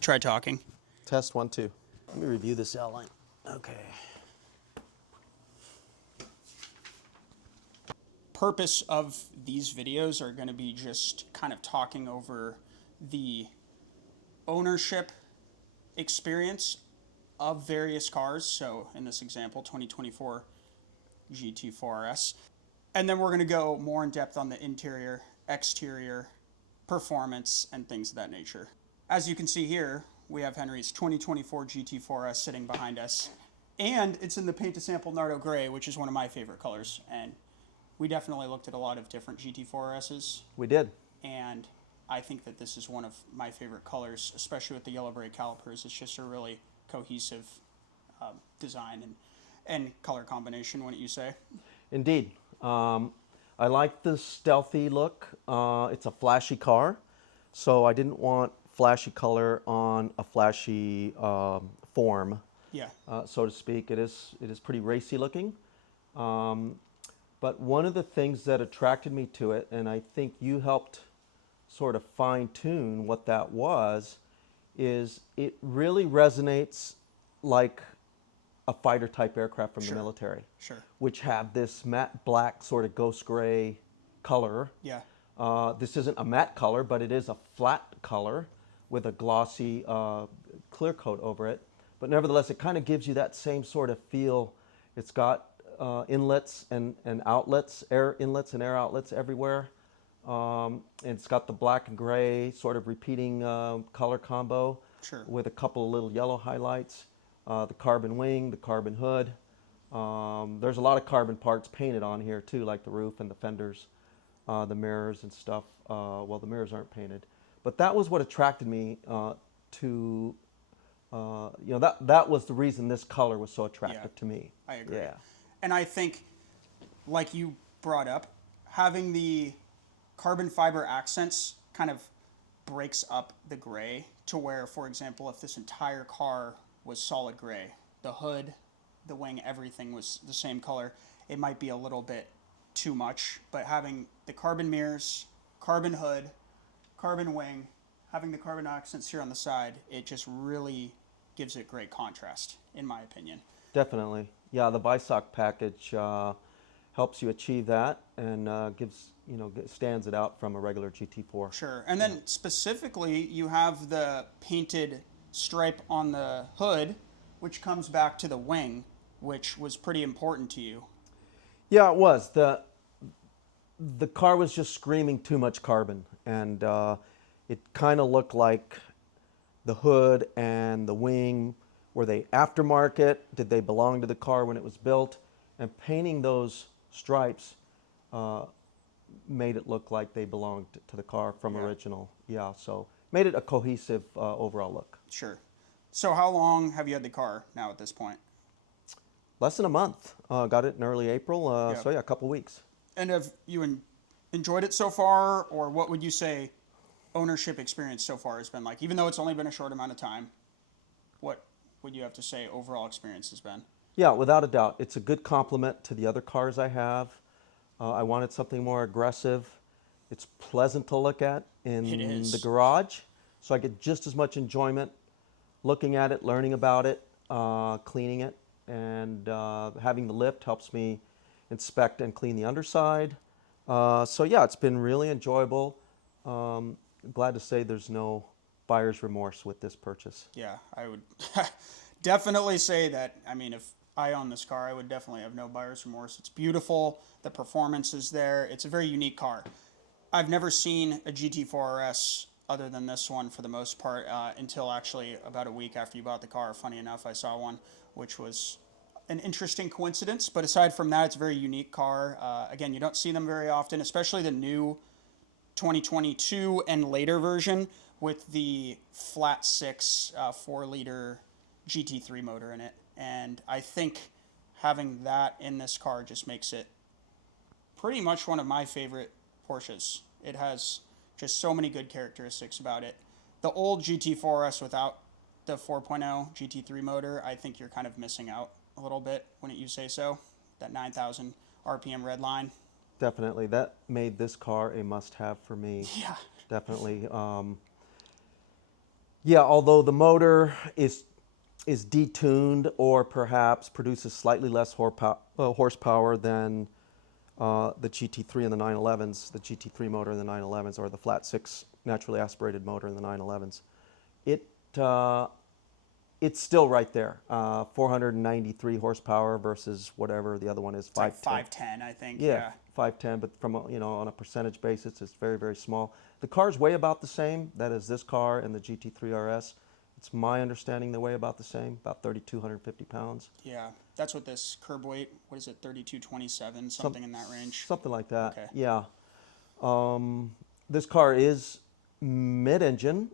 Try talking. Test 1, 2. Let me review this outline. Okay. Purpose of these videos are going to be just kind of talking over the ownership experience of various cars. So in this example, 2024 GT4 RS. And then we're going to go more in depth on the interior, exterior, performance, and things of that nature. As you can see here, we have Henry's 2024 GT4S sitting behind us. And it's in the paint to sample Nardo Gray, which is one of my favorite colors. And we definitely looked at a lot of different GT4Ss. We did. And I think that this is one of my favorite colors, especially with the yellow brake calipers. It's just a really cohesive design and color combination, wouldn't you say? Indeed. I like the stealthy look. It's a flashy car, so I didn't want flashy color on a flashy form, Yeah. so to speak. It is pretty racy looking. But one of the things that attracted me to it, and I think you helped sort of fine-tune what that was, is it really resonates like a fighter type aircraft from the military, which have this matte black sort of ghost gray color. Yeah. This isn't a matte color, but it is a flat color with a glossy clear coat over it. But nevertheless, it kind of gives you that same sort of feel. It's got inlets and outlets, air inlets and air outlets everywhere. And it's got the black and gray sort of repeating color combo with a couple of little yellow highlights. The carbon wing, the carbon hood. There's a lot of carbon parts painted on here too, like the roof and the fenders, the mirrors and stuff. Well, the mirrors aren't painted. But that was what attracted me to, that was the reason this color was so attractive to me. I agree. Yeah. And I think, like you brought up, having the carbon fiber accents kind of breaks up the gray to where, for example, if this entire car was solid gray, the hood, the wing, everything was the same color, it might be a little bit too much. But having the carbon mirrors, carbon hood, carbon wing, having the carbon accents here on the side, it just really gives it great contrast, in my opinion. Definitely. Yeah, the BISOC package helps you achieve that and stands it out from a regular GT4. Sure. And then specifically, you have the painted stripe on the hood, which comes back to the wing, which was pretty important to you. Yeah, it was. The car was just screaming too much carbon, and it kind of looked like the hood and the wing. Were they aftermarket? Did they belong to the car when it was built? And painting those stripes made it look like they belonged to the car from original. Yeah, so made it a cohesive overall look. Sure. So how long have you had the car now at this point? Less than a month. Got it in early April, so yeah, a couple weeks. And have you enjoyed it so far, or what would you say ownership experience so far has been like? Even though it's only been a short amount of time, what would you have to say overall experience has been? Yeah, without a doubt. It's a good complement to the other cars I have. I wanted something more aggressive. It's pleasant to look at in the garage, so I get just as much enjoyment looking at it, learning about it, cleaning it, and having the lift helps me inspect and clean the underside. So yeah, it's been really enjoyable. Glad to say there's no buyer's remorse with this purchase. Yeah, I would definitely say that. I mean, if I own this car, I would definitely have no buyer's remorse. It's beautiful. The performance is there. It's a very unique car. I've never seen a GT4 RS other than this one for the most part until actually about a week after you bought the car. Funny enough, I saw one, which was an interesting coincidence. But aside from that, it's a very unique car. Again, you don't see them very often, especially the new 2022 and later version with the flat 6 4-liter GT3 motor in it. And I think having that in this car just makes it pretty much one of my favorite Porsches. It has just so many good characteristics about it. The old GT4S without the 4.0 GT3 motor, I think you're kind of missing out a little bit, wouldn't you say so? That 9,000 RPM red line. Definitely. That made this car a must-have for me. Yeah. Definitely. Yeah, although the motor is detuned or perhaps produces slightly less horsepower than the GT3 and the 911s, the GT3 motor in the 911s, or the flat six naturally aspirated motor in the 911s. It it's still right there. 493 horsepower versus whatever the other one is, It's like 510. 510, I think. Yeah, Yeah. 510, but from on a percentage basis, it's very, very small. The cars weigh about the same. That is this car and the GT3 RS. It's my understanding they weigh about the same, about 3,250 pounds. Yeah. That's what this curb weight, what is it, 3227, something in that range. Something like that. Okay. Yeah. This car is mid-engine,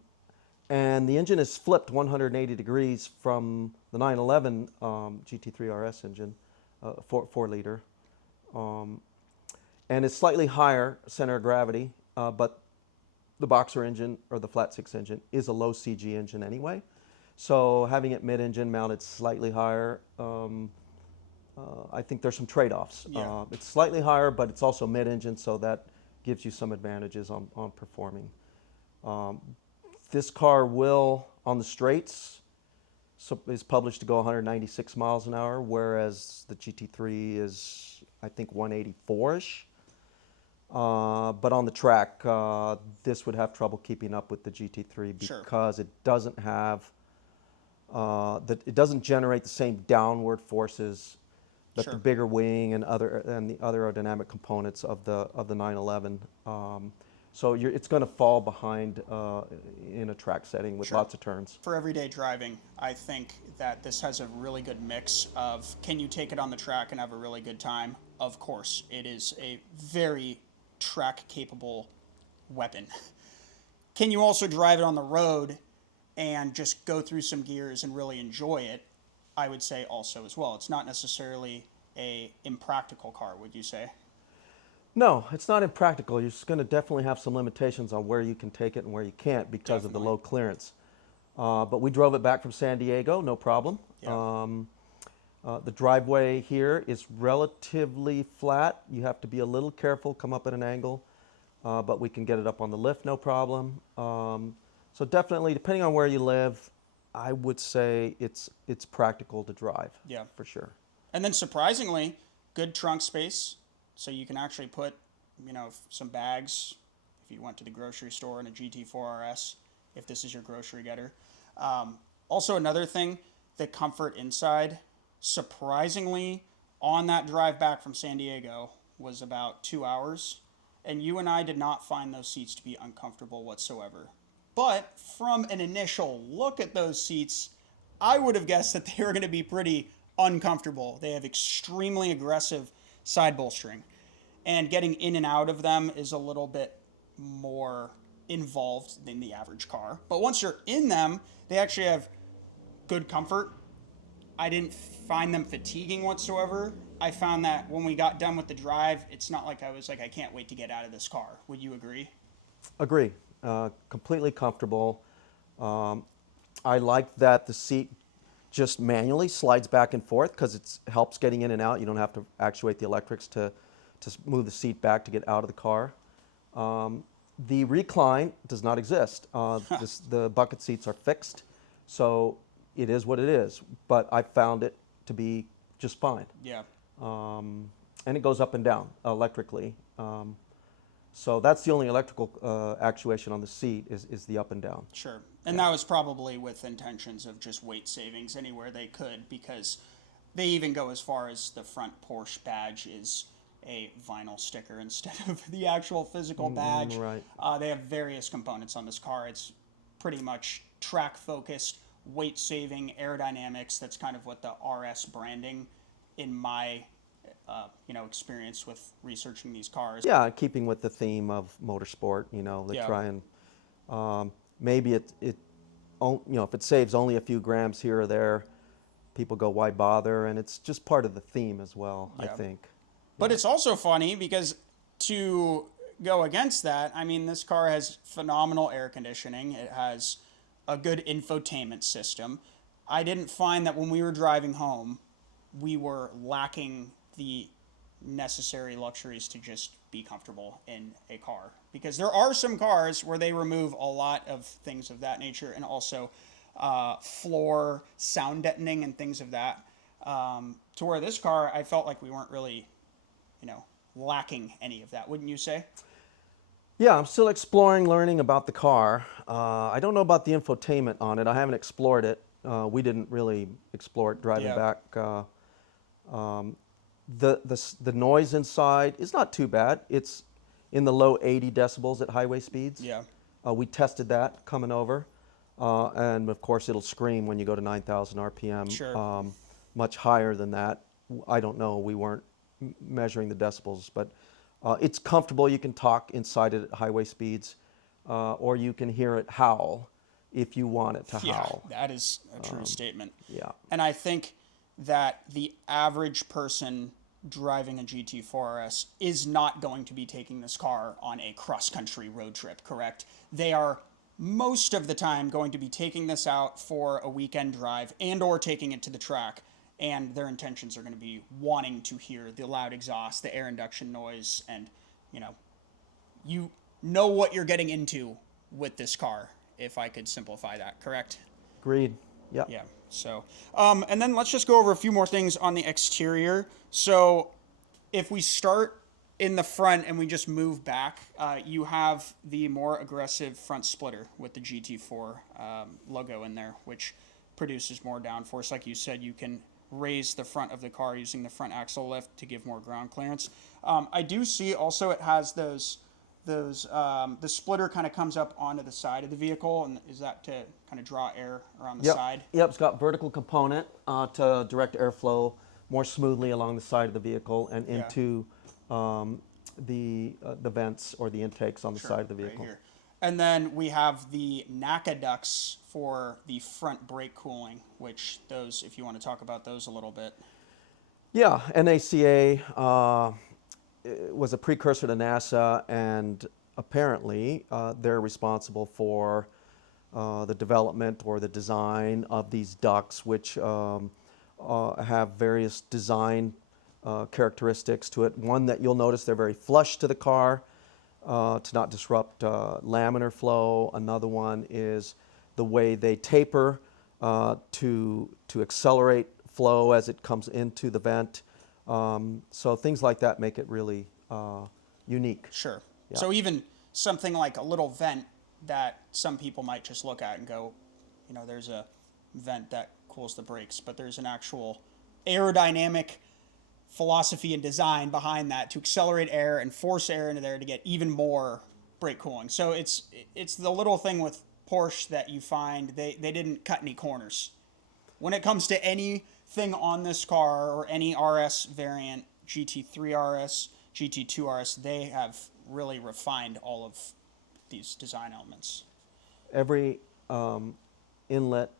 and the engine is flipped 180 degrees from the 911 GT3 RS engine, 4 liter. And it's slightly higher center of gravity, but the boxer engine or the flat six engine is a low CG engine anyway. So having it mid-engine mounted slightly higher, I think there's some trade-offs. Yeah. It's slightly higher, but it's also mid-engine, so that gives you some advantages on performing. This car will, on the straights, is published to go 196 miles an hour, whereas the GT3 is, I think, 184-ish. But on the track, this would have trouble keeping up with the GT3 Sure. because it doesn't have it doesn't generate the same downward forces that Sure. the bigger wing and the other aerodynamic components of the 911. So it's going to fall behind in a track setting with Sure. lots of turns. For everyday driving, I think that this has a really good mix of, can you take it on the track and have a really good time? Of course, it is a very track capable weapon. Can you also drive it on the road and just go through some gears and really enjoy it? I would say also as well. It's not necessarily a impractical car, would you say? No, it's not impractical. You're just going to definitely have some limitations on where you can take it and where you can't because of the Definitely. low clearance. But we drove it back from San Diego, no problem. Yeah. The driveway here is relatively flat. You have to be a little careful, come up at an angle, but we can get it up on the lift, no problem. So definitely, depending on where you live, I would say it's practical to drive. Yeah. For sure. And then surprisingly, good trunk space. So you can actually put, some bags if you went to the grocery store in a GT4 RS, if this is your grocery getter. Also, another thing, the comfort inside, surprisingly, on that drive back from San Diego was about 2 hours. And you and I did not find those seats to be uncomfortable whatsoever. But from an initial look at those seats, I would have guessed that they were going to be pretty uncomfortable. They have extremely aggressive side bolstering, and getting in and out of them is a little bit more involved than the average car. But once you're in them, they actually have good comfort. I didn't find them fatiguing whatsoever. I found that when we got done with the drive, it's not like I was like, I can't wait to get out of this car. Would you agree? Agree. Completely comfortable. I like that the seat just manually slides back and forth because it helps getting in and out. You don't have to actuate the electrics to move the seat back to get out of the car. The recline does not exist. The bucket seats are fixed, so it is what it is. But I found it to be just fine. Yeah. And it goes up and down electrically. So that's the only electrical actuation on the seat is the up and down. Sure. And that was probably with intentions of just weight savings anywhere they could, because they even go as far as the front Porsche badge is a vinyl sticker instead of the actual physical badge. Right. They have various components on this car. It's pretty much track focused, weight saving, aerodynamics. That's kind of what the RS branding, in my experience with researching these cars. Yeah, keeping with the theme of motorsport, they Yeah. try and maybe if it saves only a few grams here or there, people go, why bother? And it's just part of the theme as well, I Yeah. think. But it's also funny because to go against that, I mean, this car has phenomenal air conditioning. It has a good infotainment system. I didn't find that when we were driving home, we were lacking the necessary luxuries to just be comfortable in a car, because there are some cars where they remove a lot of things of that nature, and also floor sound deadening and things of that. To where this car, I felt like we weren't really, lacking any of that. Wouldn't you say? Yeah, I'm still exploring, learning about the car. I don't know about the infotainment on it. I haven't explored it. We didn't really explore it driving Yeah. back. The noise inside is not too bad. It's in the low 80 decibels at highway speeds. Yeah. We tested that coming over, and of course it'll scream when you go to 9,000 RPM. Sure. Much higher than that, I don't know. We weren't measuring the decibels, but it's comfortable. You can talk inside it at highway speeds, or you can hear it howl if you want it to Yeah, howl. that is a true statement. Yeah. And I think that the average person driving a GT4 RS is not going to be taking this car on a cross-country road trip, correct? They are most of the time going to be taking this out for a weekend drive and or taking it to the track, and their intentions are going to be wanting to hear the loud exhaust, the air induction noise, and you know what you're getting into with this car, if I could simplify that, correct? Agreed. Yeah. Yeah. So, and then let's just go over a few more things on the exterior. So, if we start in the front and we just move back, you have the more aggressive front splitter with the GT4 logo in there, which produces more downforce. Like you said, you can raise the front of the car using the front axle lift to give more ground clearance. I do see also it has those the splitter kind of comes up onto the side of the vehicle, and is that to kind of draw air around the Yep. side? Yep. It's got vertical component to direct airflow more smoothly along the side of the vehicle and Yeah. into the vents or the intakes on the side of the vehicle. Right here. And then we have the NACA ducts for the front brake cooling, which those, if you want to talk about those a little bit. Yeah, NACA was a precursor to NASA, and apparently they're responsible for the development or the design of these ducts, which have various design characteristics to it. One that you'll notice, they're very flush to the car to not disrupt laminar flow. Another one is the way they taper to accelerate flow as it comes into the vent. So things like that make it really unique. Sure. Yeah. So even something like a little vent that some people might just look at and go, there's a vent that cools the brakes, but there's an actual aerodynamic philosophy and design behind that to accelerate air and force air into there to get even more brake cooling. So it's the little thing with Porsche that you find they didn't cut any corners. When it comes to anything on this car or any RS variant, GT3 RS, GT2 RS, they have really refined all of these design elements. Every inlet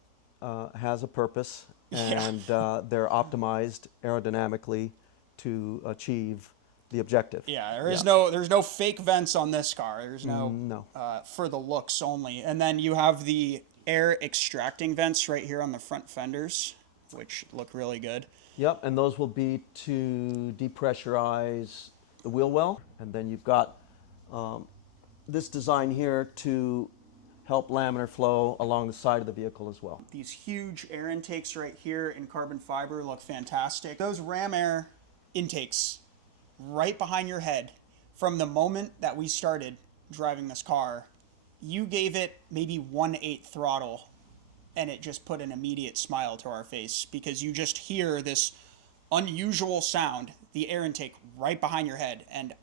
has a purpose, and they're optimized aerodynamically to achieve the objective. Yeah, there's no fake vents on this car. There's No. For the looks only. And then you have the air extracting vents right here on the front fenders, which look really good. Yep, and those will be to depressurize the wheel well. And then you've got this design here to help laminar flow along the side of the vehicle as well. These huge air intakes right here in carbon fiber look fantastic. Those ram air intakes right behind your head, from the moment that we started driving this car, you gave it maybe 1/8 throttle, and it just put an immediate smile to our face, because you just hear this unusual sound, the air intake right behind your head. And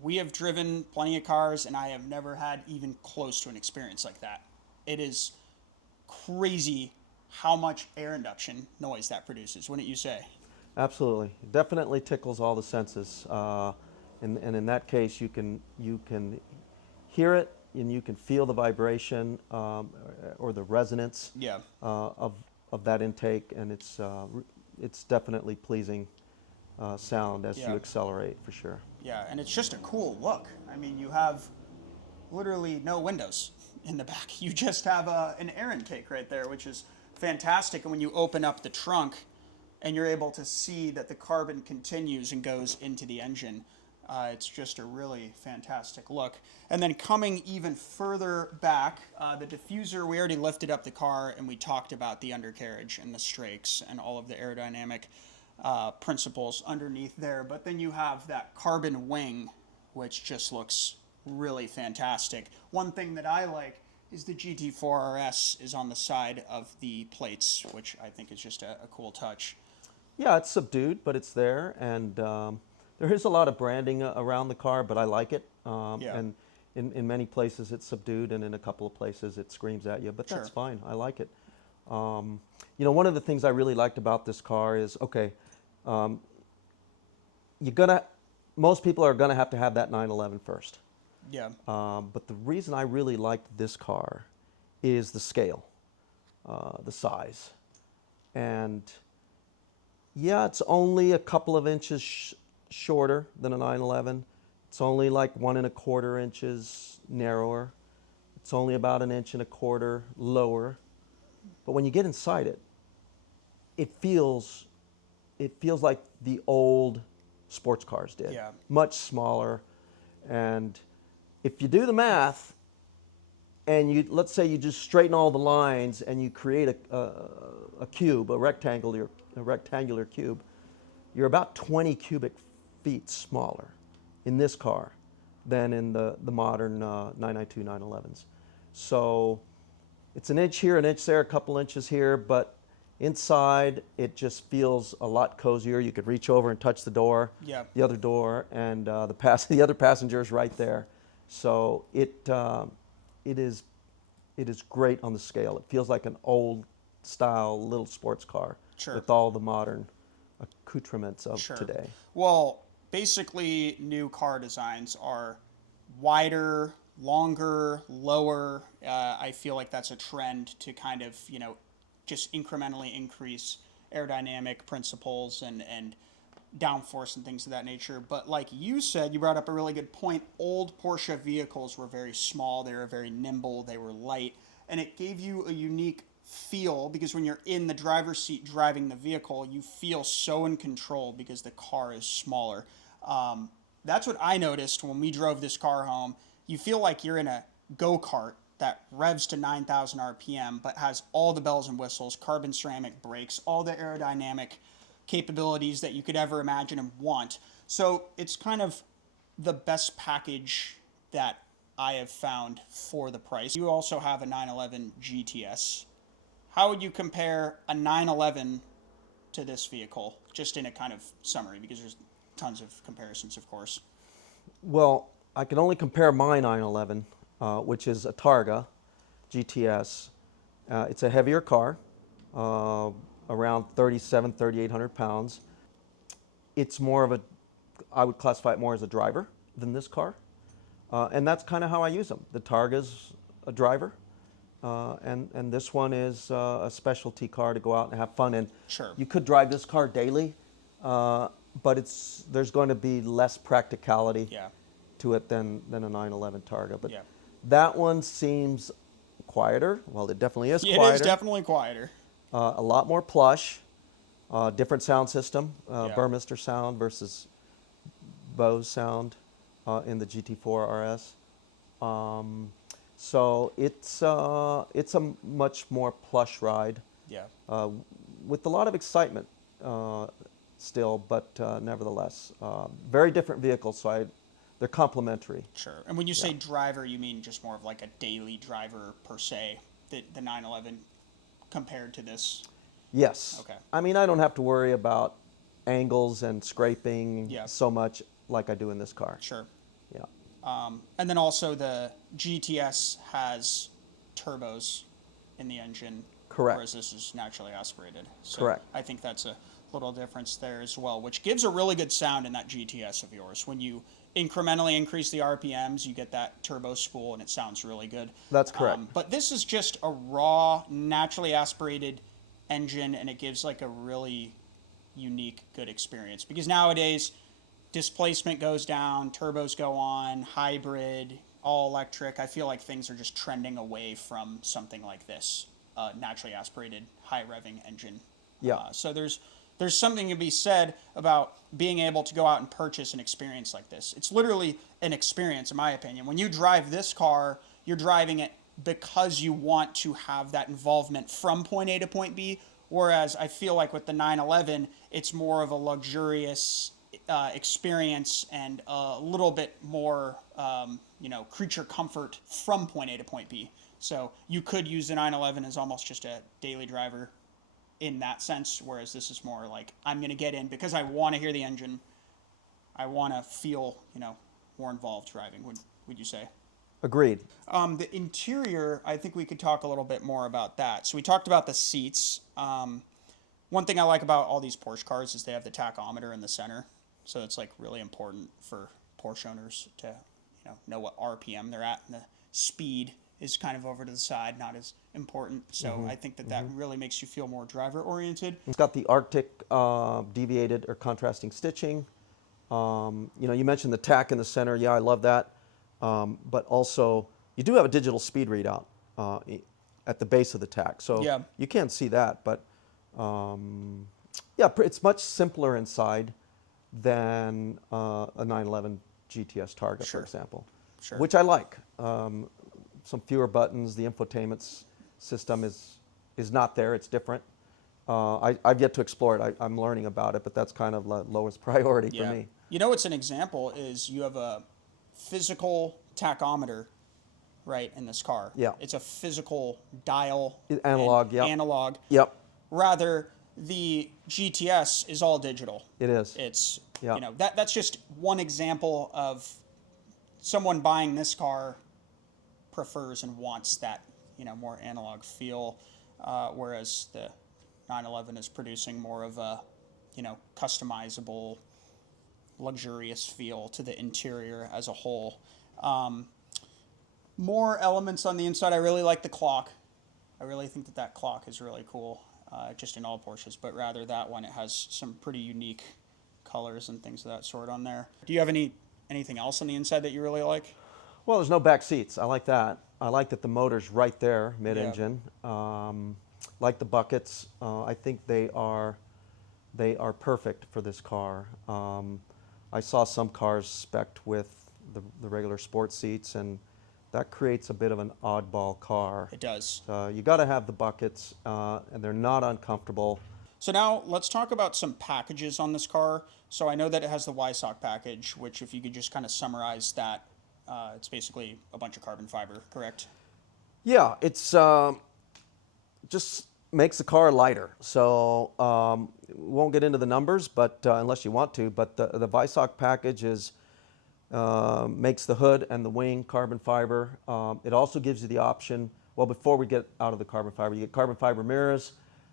we have driven plenty of cars, and I have never had even close to an experience like that. It is crazy how much air induction noise that produces, wouldn't you say? Absolutely, definitely tickles all the senses, and in that case, you can hear it and you can feel the vibration or the resonance Yeah. of that intake, and it's definitely pleasing sound as you accelerate for sure. Yeah, and it's just a cool look. I mean, you have literally no windows in the back. You just have an air intake right there, which is fantastic. And when you open up the trunk and you're able to see that the carbon continues and goes into the engine, It's just a really fantastic look. And then coming even further back, the diffuser, we already lifted up the car and we talked about the undercarriage and the strakes and all of the aerodynamic principles underneath there. But then you have that carbon wing, which just looks really fantastic. One thing that I like is the GT4 RS is on the side of the plates, which I think is just a cool touch. Yeah, it's subdued, but it's there, and there is a lot of branding around the car, but I like it. Yeah. And in many places it's subdued, and in a couple of places it screams at you, but that's Sure. fine. I like it. You know, one of the things I really liked about this car is, okay, most people are gonna have to have that 911 first. Yeah. But the reason I really liked this car is the scale, the size. And yeah, it's only a couple of inches shorter than a 911. It's only like 1¼ inches narrower. It's only about 1¼ inch lower. But when you get inside it, it feels like the old sports cars did. Yeah. Much smaller. And if you do the math, and let's say you just straighten all the lines and you create a cube, a rectangular cube, you're about 20 cubic feet smaller in this car than in the modern 992 911s. So it's an inch here, an inch there, a couple inches here, but inside it just feels a lot cozier. You could reach over and touch the door, Yeah. the other door, and the other passenger is right there. So it is great on the scale. It feels like an old style little sports car Sure. with all the modern accoutrements of Sure. today. Well, basically, new car designs are wider, longer, lower. I feel like that's a trend to kind of, just incrementally increase aerodynamic principles and downforce and things of that nature. But like you said, you brought up a really good point. Old Porsche vehicles were very small, they were very nimble, they were light, and it gave you a unique feel because when you're in the driver's seat driving the vehicle, you feel so in control because the car is smaller. That's what I noticed when we drove this car home. You feel like you're in a go-kart that revs to 9,000 RPM but has all the bells and whistles, carbon ceramic brakes, all the aerodynamic capabilities that you could ever imagine and want. So it's kind of the best package that I have found for the price. You also have a 911 GTS. How would you compare a 911 to this vehicle, just in a kind of summary, because there's tons of comparisons, of course. Well, I can only compare my 911, which is a Targa GTS. It's a heavier car, around 3,800 pounds. It's more of I would classify it more as a driver than this car. And that's kind of how I use them. The Targa's a driver, and this one is a specialty car to go out and have fun in. Sure. You could drive this car daily, but there's going to be less practicality to it than a 911 Targa. But that one seems quieter. Well, it definitely is quieter. It is definitely quieter. A lot more plush, different sound system, Burmester sound versus Bose sound in the GT4 RS. So it's a much more plush ride. With a lot of excitement still, but nevertheless, very different vehicles. So they're complementary. Sure. And when you say driver, you mean just more of like a daily driver per se, the 911 compared to this? Yes. Okay. I mean, I don't have to worry about angles and scraping so much like I do in this car. Sure. Yeah. And then also the GTS has turbos in the engine. Correct. Whereas this is naturally aspirated. So Correct. I think that's a little difference there as well, which gives a really good sound in that GTS of yours. When you incrementally increase the RPMs, you get that turbo spool, and it sounds really good. That's correct. But this is just a raw, naturally aspirated engine, and it gives like a really unique, good experience. Because nowadays, displacement goes down, turbos go on, hybrid, all electric. I feel like things are just trending away from something like this, naturally aspirated, high revving engine. Yeah. So there's There's something to be said about being able to go out and purchase an experience like this. It's literally an experience, in my opinion. When you drive this car, you're driving it because you want to have that involvement from point A to point B. Whereas I feel like with the 911, it's more of a luxurious experience and a little bit more, creature comfort from point A to point B. So you could use the 911 as almost just a daily driver in that sense, whereas this is more like I'm going to get in because I want to hear the engine. I want to feel, more involved driving, would you say? Agreed. The interior, I think we could talk a little bit more about that. So we talked about the seats. One thing I like about all these Porsche cars is they have the tachometer in the center. So it's like really important for Porsche owners to, know what RPM they're at, and the speed is kind of over to the side, not as important. So I think that really makes you feel more driver oriented. It's got the Arctic deviated or contrasting stitching. You mentioned the tach in the center. Yeah, I love that. But also, you do have a digital speed readout at the base of the tach. So Yeah. you can't see that, but it's much simpler inside than a 911 GTS Targa, Sure. for example, Sure. which I like. Some fewer buttons. The infotainment system is not there. It's different. I've yet to explore it. I'm learning about it, but that's kind of lowest priority for me. What's an example is you have a physical tachometer, right, in this car. Yeah. It's a physical dial. Analog, and yep. Analog. Yep, Rather, the GTS is all digital. it is. It's, Yeah. that's just one example of someone buying this car prefers and wants that, more analog feel, whereas the 911 is producing more of a, customizable, luxurious feel to the interior as a whole. More elements on the inside. I really like the clock. I really think that clock is really cool, just in all Porsches, but rather that one, it has some pretty unique colors and things of that sort on there. Do you have anything else on the inside that you really like? Well, there's no back seats. I like that. I like that the motor's right there, mid-engine. Like the buckets. I think they are perfect for this car. I saw some cars spec'd with the regular sports seats, and that creates a bit of an oddball car. It does. You got to have the buckets, and they're not uncomfortable. So now let's talk about some packages on this car. So I know that it has the YSOC package, which if you could just kind of summarize that, it's basically a bunch of carbon fiber, correct? Yeah, it's just makes the car lighter. So we won't get into the numbers, but unless you want to. But the YSOC package makes the hood and the wing carbon fiber. It also gives you the option. Well, before we get out of the carbon fiber, you get carbon fiber mirrors.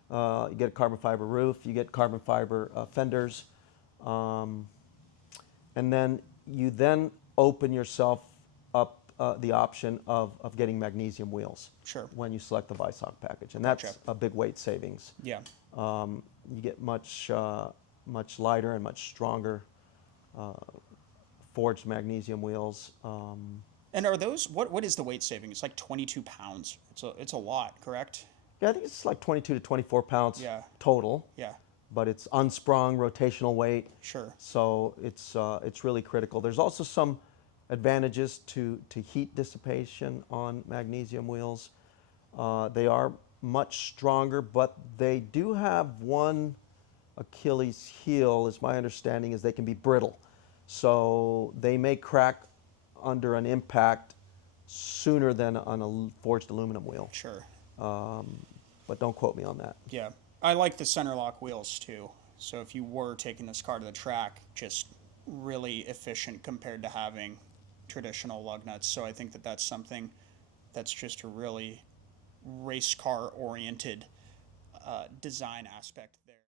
You get a carbon fiber roof. You get carbon fiber fenders, and then you open yourself up the option of getting magnesium wheels. Sure. When you select the YSOC package, and that's Gotcha. a big weight savings. Yeah. You get much lighter and much stronger forged magnesium wheels. And are those, what is the weight saving? It's like 22 pounds. It's a lot, correct? Yeah, I think it's like 22 to 24 pounds Yeah. total. Yeah. But it's unsprung rotational weight. Sure. So it's really critical. There's also some advantages to heat dissipation on magnesium wheels. They are much stronger, but they do have one Achilles heel, is my understanding, is they can be brittle. So they may crack under an impact sooner than on a forged aluminum wheel. Sure. But don't quote me on that. Yeah. I like the center lock wheels too. So if you were taking this car to the track, just really efficient compared to having traditional lug nuts. So I think that that's something that's just a really race car oriented design aspect there.